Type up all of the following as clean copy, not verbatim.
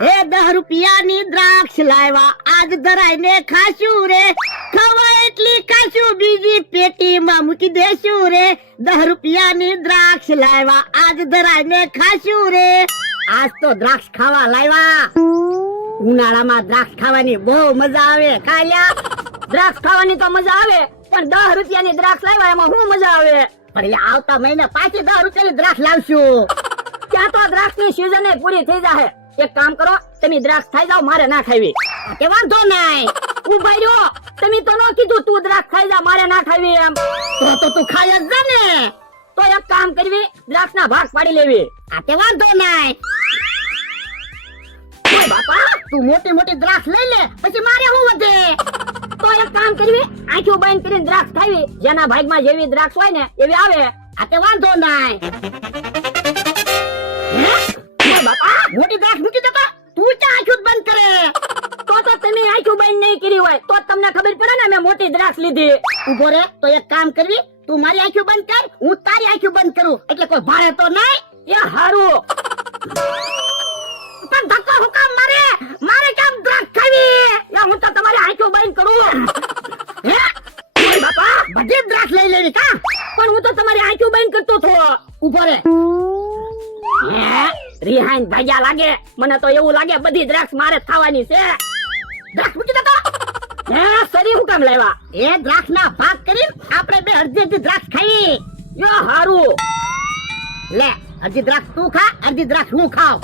એ 10 રૂપિયાની દ્રાક્ષ લાવ્યા આજ ધરાઈને ખાશું રે ખવાય એટલી ખાશું બીજી પેટીમાં મૂકી દેશું રે 10 રૂપિયાની દ્રાક્ષ લાવ્યા આજ ધરાઈને ખાશું રે આજ તો દ્રાક્ષ ખાવા લાવ્યા ઉનાળામાં દ્રાક્ષ ખાવાની બહુ મજા આવે ખાલ્યા દ્રાક્ષ ખાવાની તો મજા આવે પણ 10 રૂપિયાની દ્રાક્ષ લાવ્યા એમાં શું મજા આવે? પણ એટલે આવતા મહિને પાછી 10 રૂપિયાની દ્રાક્ષ લાવશું ત્યાં તો દ્રાક્ષની સીઝન પૂરી થઈ જાય. એક કામ કરો, તમે દ્રાક્ષ ખાઈ જાવ, મારે ના ખાવી. કે વાંધો નહીં ઉભા રહ્યો, તમે તો ન કીધું તું દ્રાક્ષ ખાઈ જા, મારે ના ખાવી એમ. તો તું ખાઈ જ જા ને. તો એક કામ કરવી, દ્રાક્ષના ભાગ પાડી લેવી. કે વાંધો નહીં ઓય બાપા, તું મોટી મોટી દ્રાક્ષ લઈ લે પછી મારે શું વધે. તો એક કામ કરવી, આંખો બંધ કરીને દ્રાક્ષ ખાવી. જેના ભાગમાં જેવી દ્રાક્ષ હોય ને એવી આવે. કે વાંધો નહીં ઓય બાપા, મોટી દ્રાક્ષ મૂકી દે તું ક્યાં આંખો બંધ કરે. તો તમે આંખો બંધ નહીં કરી હોય તો તમને ખબર પડે ને મેં મોટી દ્રાક્ષ લીધી. ઉભો રે, તો એક કામ કરવી, તું મારી આંખો બંધ કર, હું તારી આંખો બંધ કરું, એટલે કોઈ ભાડે તો નહીં. એ હારું. પણ ધક્કો હુકામ મારે મારે કેમ દ્રાક્ષ ખાવી. હું તો તમારી આંખો બંધ કરું. હે ઓય બાપા, બધી દ્રાક્ષ લઈ લેવી કા. પણ હું તો તમારી આંખો બંધ કરતો હતો. ઉભો રે, રિહાઈન ભાગ્યા લાગે. મને તો એવું લાગે બધી દ્રાક્ષ મારે ખાવાની છે. દ્રાક્ષ મૂકી દે તો. સરી હું કામ લાવ્યા? એ દ્રાક્ષ ના ભાગ કરી આપણે બે અડધી અડધી દ્રાક્ષ ખાઈ. યો હારું. લે, અડધી દ્રાક્ષ તું ખા, અડધી દ્રાક્ષ હું ખાવ.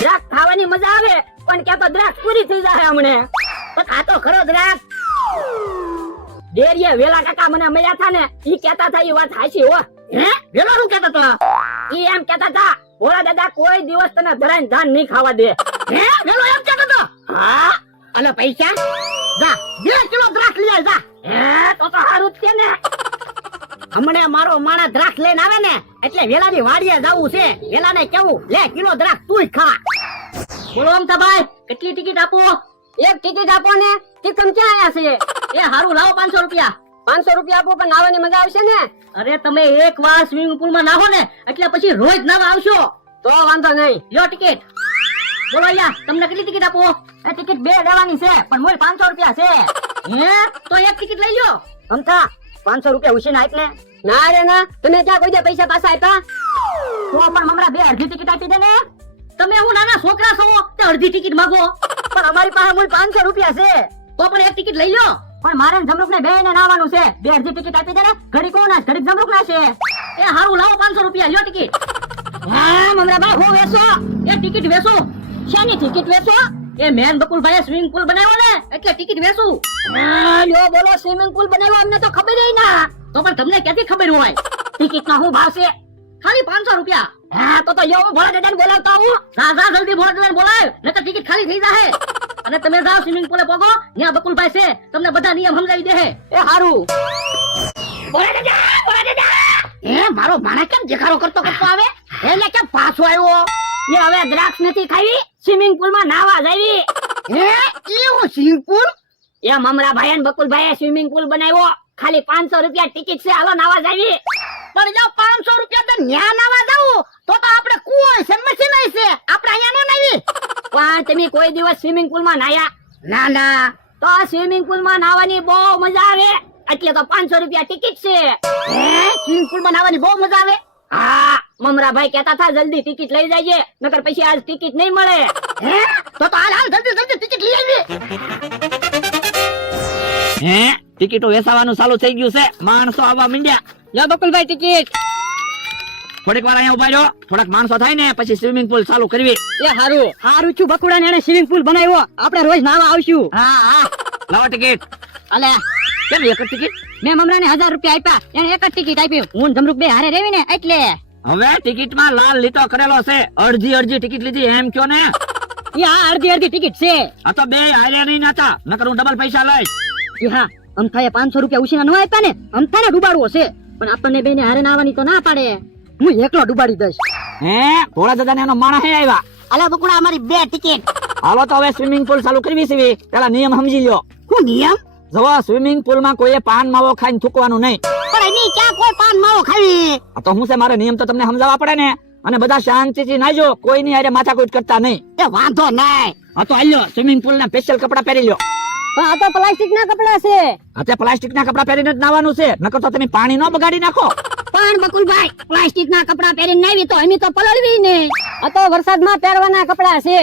દ્રાક્ષ ખાવાની મજા આવે પણ ક્યાં તો દ્રાક્ષ પૂરી થઈ જાય હમણે. તો ખાતો ખરો દ્રાક્ષ. ડેરીએ વેલા કાકા મને મળ્યા હતા ને, ઈ કહેતા હતા ઈ વાત હાચી હો. હે વેલો શું કહેતો તો. ઈ એમ કહેતા હતા ભોળા દાદા કોઈ દિવસ તને ધરાઈને ધાન નહીં ખાવા દે. હે વેલો એમ કહેતો તો. હા, અને પૈસા જા 2 કિલો દ્રાક્ષ લઈ આવ જા. તો હારું જ છે ને. હમણે મારો માણા દ્રાક્ષ લઈને આવે ને એટલે વેલાની વાડીએ જવું છે. વેલાને કેવું લે કિલો દ્રાક્ષ તુંય ખા. બોલો અમથાભાઈ, કેટલી ટિકિટ આપો? એક ટિકિટ આપો ને. ટિકમ ક્યાં આયા છે? એ હારું લાવો 500 રૂપિયા. 500 રૂપિયા આપો પણ નાવાની મજા આવશે ને. અરે તમે એક વાર સ્વિમિંગ પુલ માં નાહો ને એટલે પછી રોજ નાવા આવશો. તો વાંધો નહીં. લ્યો ટિકિટ. બોલો અહીંયા તમને કેટલી ટિકિટ આપો. એ ટિકિટ 2 લેવાની છે પણ મૂળ 500 રૂપિયા છે. હે તો એક ટિકિટ લઈ લ્યો. અમથા 500 રૂપિયા ઉછીને આપ ને. ના રે ના, તમે ક્યાં કોઈ દે પૈસા પાછા આપ્યા? તો પણ મમરા 2 અડધી ટિકિટ આપી દે ને. તમે હું નાના છોકરા છો તે અડધી ટિકિટ માંગો. પણ અમારી પાસે મૂળ 500 રૂપિયા છે. તો પણ એક ટિકિટ લઈ લ્યો. પણ મારે જમરૂક ને 2 ને નાવાનું છે. 2 અડધી ટિકિટ આપી દે ને. ઘડી કોણ ના ઘડી જમરૂક ના છે. એ હારું લાવો 500 રૂપિયા લ્યો ટિકિટ. હા મમરા બા હું વેચો. એ ટિકિટ વેચો. શાની ટિકિટ વેચો? એ મેન બકુલભાઈએ સ્વિમિંગ પુલ બનાવ્યો ને એટલે ટિકિટ વેચું. લ્યો બોલો, સ્વિમિંગ પુલ બનાવ્યો અમને તો ખબર ય ના. તો પણ તમને ક્યાંથી ખબર હોય. ટિકિટ ના શું ભાવ છે? ખાલી 500 રૂપિયા. હા તો યો હું ભોળા દાદાને બોલાવતા હું. જા જલ્દી ભોળા દાદાને બોલાવ નકર ટિકિટ ખાલી થઈ જાહે. અને તમે જાઓ સ્વિમિંગ પુલે પોગો, ત્યાં બકુલભાઈ છે તમને બધા નિયમ સમજાવી દે. એ હારું. ભોળા દાદા. એ મારો માણા કેમ દેખાડો કરતો આવે. એટલે કેમ પાછો આવ્યો. એ હવે દ્રાક્ષ નથી ખાવી, સ્વિમિંગ પુલ માં નાવા જાવી. હે એવું સ્વિમિંગ પુલ. એ મમરા ભાઈ અને બકુલભાઈએ સ્વિમિંગ પુલ બનાવ્યો. ખાલી 500 રૂપિયા ટિકિટ છે, હાલો નાવા જાવી. પણ જો 500 રૂપિયા તો ન્યા નાવા જાવું તો આપણે કુવો છે મશીન છે આપણે અહીંયા નો નાવી. પણ તમે કોઈ દિવસ સ્વિમિંગ પુલ માં નાયા? ના ના. તો સ્વિમિંગ પુલ માં નાવાની બહુ મજા આવે એટલે તો 500 રૂપિયા ટિકિટ છે. હે સ્વિમિંગ પુલ માં નાવાની બહુ મજા આવે. હા મમરા ભાઈ કહેતા હતા જલ્દી ટિકિટ લઈ જાજે નકર પછી આજ ટિકિટ નહીં મળે. હે તો હાલ જલ્દી ટિકિટ લઈ આવી. હે ટિકિટો વેચાવાનું ચાલુ થઈ ગયું છે, માણસો આવવા માંડ્યા. લો બકુલભાઈ ટિકિટ. થોડીક વાર અહીંયા ઉભા રહ્યો, થોડાક માણસો થાય ને પછી સ્વિમિંગ પુલ ચાલુ કરવી. એ હારું. હારું છું બકુડા ને એને સ્વિમિંગ પુલ બનાવ્યો, આપણે રોજ નાવા આવશું. હા લાવો ટિકિટ. અલે કેમ એક જ ટિકિટ? મેં મમરાને 1000 રૂપિયા આપ્યા, એને એક જ ટિકિટ આપી. હું જમરૂક બે હારે રેવી ને એટલે. હવે ટિકિટ માં લાલ લીટો કરેલો છે, અડધી ટિકિટ લીધી એમ કયો ને. એ હા અડધી ટિકિટ છે. આ તો બે હારે નહીં નાતા નકર હું ડબલ પૈસા લઈશ. એ હા અમથાએ 500 રૂપિયા ઉછીના ન આપ્યા ને, અમથાને ડૂબાડવો છે પણ આપણને બેને હારે નાવાની તો ના પાડે. હું એકલો ડૂબાડી દઈશ. હે ભોળા દાદા ને એનો માણસ હે આવ્યા. અલે બકુડા અમારી 2 ટિકિટ. હાલો તો હવે સ્વિમિંગ પુલ ચાલુ કરવી છે, પેલા નિયમ સમજી લ્યો. શું નિયમ? જો સ્વિમિંગ પુલ માં કોઈએ પાન માવો ખાઈને થૂકવાનું નહીં. પણ એની ક્યાં કોઈ પાન માવો ખાવી. આ તો હું છે મારે નિયમ તો તમને સમજાવવા પડે ને. અને બધા શાંતિથી નાજો, કોઈની હારે માથાકૂટ કરતા નહીં. એ વાંધો નહીં. હા તો હાલ્યો, સ્વિમિંગ પુલ ના સ્પેશિયલ કપડા પહેરી લ્યો. પણ આ તો પ્લાસ્ટિક ના કપડા છે. આ પ્લાસ્ટિક ના કપડા પહેરીને જ નાવાનું છે, નકર તો તમે પાણી ન બગાડી નાખો. પણ બકુલભાઈ, પ્લાસ્ટિક ના કપડા પહેરીને નાવી તો અમે તો પલળવી ને. આ તો વરસાદમાં પહેરવાના કપડા છે.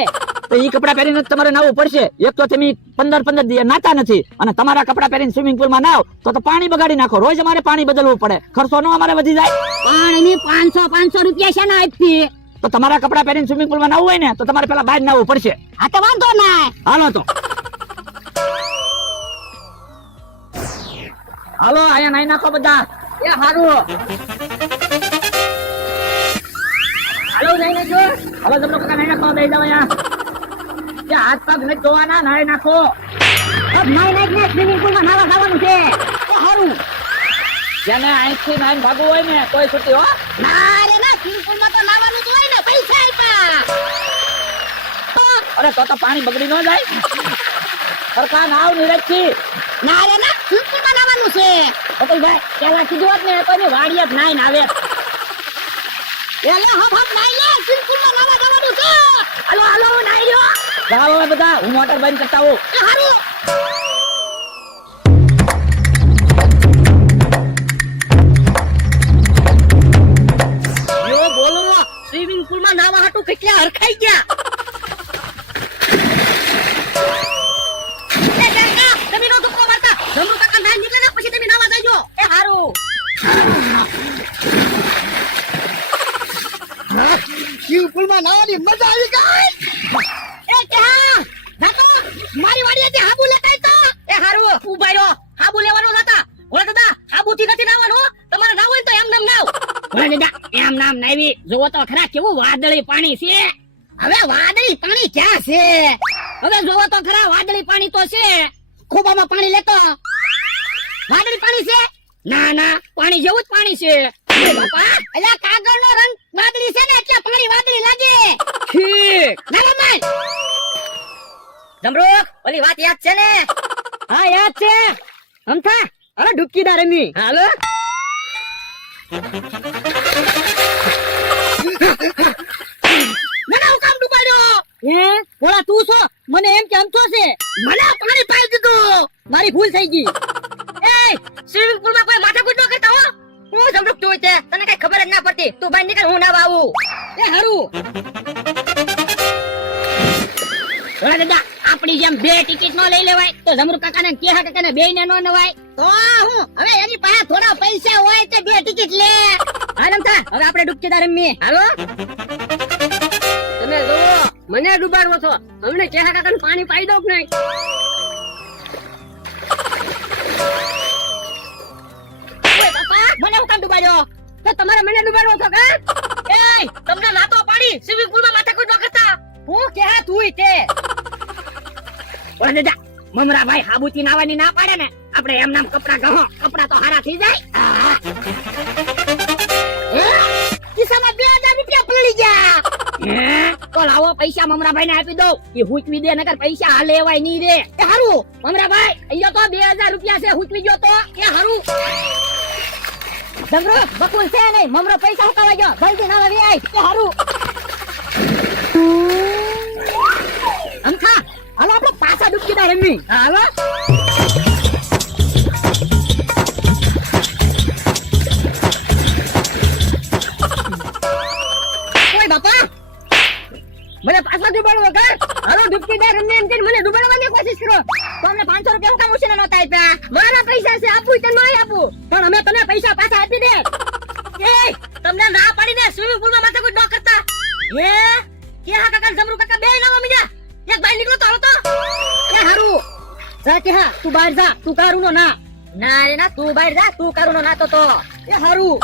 તો ઈ કપડા પહેરીને જ તમારે નાવું પડશે. એક તો તમે 15 દિવસ નાતા નથી અને તમારા કપડા પહેરીને સ્વિમિંગ પુલ માં નાવ તો પાણી બગાડી નાખો. રોજ અમારે પાણી બદલવું પડે, ખર્ચો નો અમારે વધી જાય. પણ અમે 500 રૂપિયા છે ને આપી. તો તમારા કપડા પહેરીને સ્વિમિંગ પુલ માં નાવું હોય ને તો તમારે પેલા બહાર નાવું પડશે. હા તો વાંધો નહીં. હાલો તો હાલો, અહીંયા નાઈ નાખો બધા. એ હારું. હાલો જઈને જો. હાલો જમરો કાકા નાઈ નાખો, બેસી જાવ અહીંયા. જે હાથ પગ નથી ધોવાના, નાઈ નાખો. નાઈ સ્વિમિંગ પુલ માં નાવા જવાનું છે. એ હારું. જેને અહીંથી નાઈને ભાગવું હોય ને કોઈ છૂટી હો. ના રે ના, સ્વિમિંગ પુલ માં તો નાવાનું જ હોય ને, પૈસા આપ્યા. અરે તો પાણી બગડી ન જાય. સરખા નાવ નીરજથી. ના રે ના, સ્વિમિંગ પુલ માં નાવાનું છે. બકુલભાઈ, પેલા કીધું હોત ને તો એની વાડીએ જ નાઈને આવે. એટલે હપ નાઈ લે, સ્વિમિંગ પુલ માં નાવા જવાનું છે. હાલો હાલો નાઈ લ્યો. ચાલો હવે બધા, હું મોટર બંધ કરતા હોઉં. એ હારું. યો બોલો, સ્વિમિંગ પુલ માં નાવા હાટુ કેટલા હરખાઈ ગયા. એ કાકા, તમે નો ધક્કો મારતા. જમરૂ કાકા નાઈ નીકળે ને પછી તમે નાવા જજો. એ હારું. સ્વિમિંગ પુલ માં નાવાની મજા આવી ગઈ. એ ક્યાં દાદા, મારી વાડીએથી હાબુ લેતાય તો. એ હારું, ઉભા રહ્યો. હાબુ લેવાનો નતા. ઓલા દાદા, હાબુથી નથી નાવાનું. તમારે નાવ હોય તો એમ નામ નાવ. ઓલે દાદા, એમ નામ નાવી. જોવો તો ખરા કેવું વાદળી પાણી છે. હવે વાદળી પાણી ક્યાં છે? હવે જોવો તો ખરા, વાદળી પાણી તો છે. ખોબામાં પાણી લેતો. વાદળી પાણી છે? ના ના, પાણી જેવું જ પાણી છે. એ બાપા, અલ્યા કાગળનો રંગ વાદળી છે ને એટલે પાણી વાદળી લાગે. ઠીક. ના માય. જમરૂક, ઓલી વાત યાદ છે ને? હા યાદ છે. અમથા, અરે ડૂબકીદાર રમી. હાલો. મને હું કામ ડૂબાડ્યો? હે, ઓલા તું છો? મને એમ કે અમથો છે. મને પાણી પાઈ દીધું. મારી ભૂલ થઈ ગઈ. એ સ્વિમિંગ પુલ માં કોઈ માથાકૂટ ન કરતા હો. હું જમરૂક તું છે, તને કઈ ખબર જ ના પડતી. તું બહાર નીકળ, હું નાવા આવું. એ હારું. ઓલા દાદા, આપણી જેમ બે ટિકિટ નો લઈ લેવાય તો જમરૂક કાકાને કેહા કાકાને બેયને નો નવાય. તો હું હવે એની પાસે થોડા પૈસા હોય તો 2 ટિકિટ લે. હાલ અમથા, હવે આપણે ડૂબકીદાર રમીએ. હાલો. તમે જોવો, મને ડૂબાડવો છો. અમને કેહા કાકાને પાણી પાઈ દો કે નહીં? ઓય બાપા, મને હું કામ ડૂબાડ્યો? તો તમારે મને ડૂબાડવો છો કા? એ તમને નાતો પાડી સ્વિમિંગ પુલ માં માથાકૂટ ન કરતા. હું કેહા તુંય તે. ઓલા દાદા, મમરાભાઈ હાબુથી નાવાની ના પાડે ને, આપણે એમ નામ કપડા ગહો. કપડા તો હારા થઈ જાય. કિસ્સામાં 2000 રૂપિયા પડી ગયા. હે, તો લાવો પૈસા મમરાભાઈ ને આપી દો. એ હુચવી દે, નકર પૈસા હાલે એવાય નહીં રે. એ હારું. મમરાભાઈ, અહીંયા તો 2000 રૂપિયા છે. હુચવી ગયો તો એ હારું. જમરો બકુલ છે નહીં. મમરો પૈસા હુકાવા ગયો. જલ્દી નાવા વી આય. એ હારું. અમથા, હાલો આપણે પાછા ડૂબકીદાર રમી. હાલો. ઓય બાપા, મને પાછા ડૂબાડવો કા? હાલો ડૂબકીદાર રમી એમ કહીને મને ડૂબાડવાની કોશિશ કરો. તો અમને 500 રૂપિયા હું કામ ઉછીને નહોતા આપ્યા? મારા પૈસા છે, આપું તો નહીં આપું, પણ અમે તને પૈસા પાછા આપી દે. એ તમને ના પાડીને સ્વિમિંગ પુલ માં માથાકૂટ ન કરતા. એ કેહા કાકા જમરૂ કાકા બે નાવા મીજા. એક બાઈ નીકળો તો હાલો તો. એ હારું. જા કે હા, તું બહાર જા. તું કારુનો ના. ના રે ના, તું બહાર જા. તું કારુનો નાતો તો. એ હારું.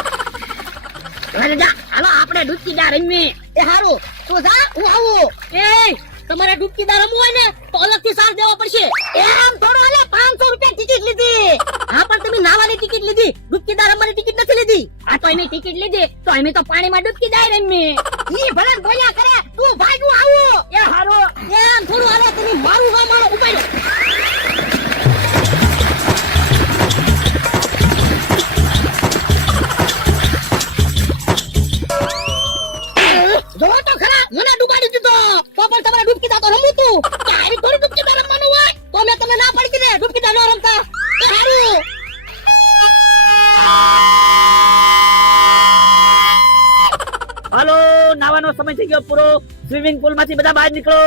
હાલો જા, હાલો આપણે ડૂબકીદાર રમીએ. એ હારું, તું જા, હું આવું. એ તમારે ડૂબકીદાર રમવું હોય ને તો અલગથી સાર દેવો પડશે. એમ થોડું હાલે, 500 રૂપિયા ટિકિટ લીધી. હા પણ તમે નાવાની ટિકિટ લીધી, ડૂબકીદાર રમવાની ટિકિટ નથી લીધી. આ તો એની ટિકિટ લીધી તો અમે તો પાણીમાં ડૂબકી જાય રમી. ઈ ભલે બોલ્યા કરે, તું ભાગું આવું. એ હારું. એમ થોડું હાલે, તમે મારું હા મારો ઉપાડ્યો. નાવાનો સમય થઈ ગયો પૂરો. સ્વિમિંગ પુલ માંથી બધા બહાર નીકળો.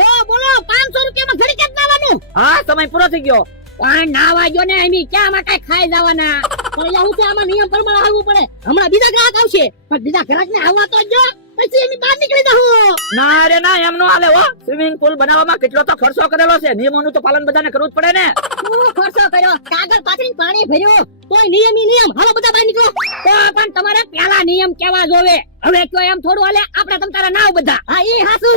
યો બોલો 500 રૂપિયામાં ઘડી કેમ નાવાનું? હા, સમય પૂરો થઈ ગયો. પણ નાવા જો ને એમી ક્યાં માં કઈ ખાઈ જવાના. પણ યા હું છે આમાં નિયમ પ્રમાણે આવવું પડે. હમણાં બીજા ગ્રાહક આવશે પણ બીજા ગ્રાહકને આવવા તો જો પછી એમ બહાર નીકળી જાઉં. ના રે ના, એમ નો હાલે હો. સ્વિમિંગ પુલ બનાવવામાં કેટલો તો ખર્ચો કરેલો છે. નિયમોનું તો પાલન બધાને કરવું જ પડે ને. શું ખર્ચો કર્યો? કાગળ પાથરીને પાણી ભર્યું. તોય નિયમ ઈ નિયમ. હાલો બધા બહાર નીકળો. તો પણ તમારે પેલા નિયમ કેવા જોવે. હવે કયો એમ થોડું હાલે. આપણે તમ તારા નાવ બધા. હા ઈ હાસુ.